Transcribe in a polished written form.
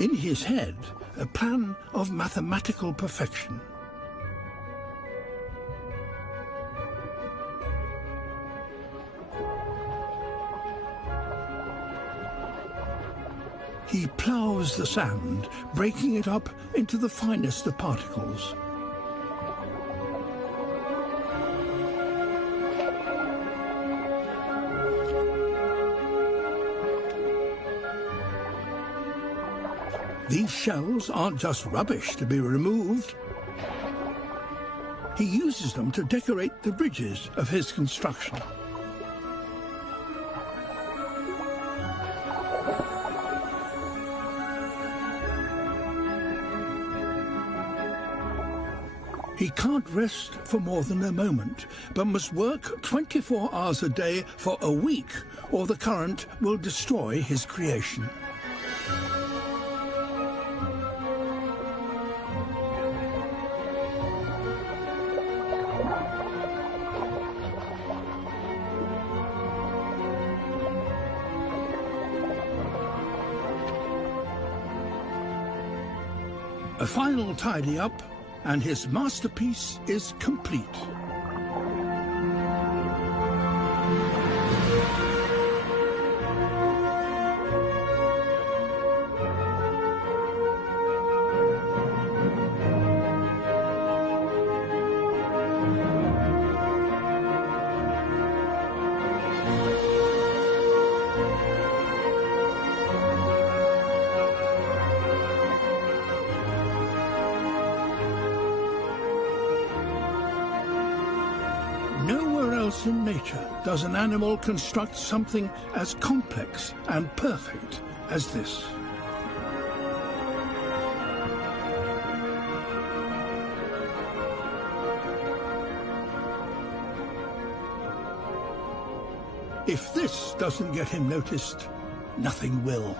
In his head, a plan of mathematical perfection. He ploughs the sand, breaking it up into the finest of particles. These shells aren't just rubbish to be removed. He uses them to decorate the ridges of his construction. He can't rest for more than a moment, but must work 24 hours a day for a week, or the current will destroy his creation. A final tidy-up, and his masterpiece is complete. In nature does an animal construct something as complex and perfect as this. If this doesn't get him noticed, nothing will.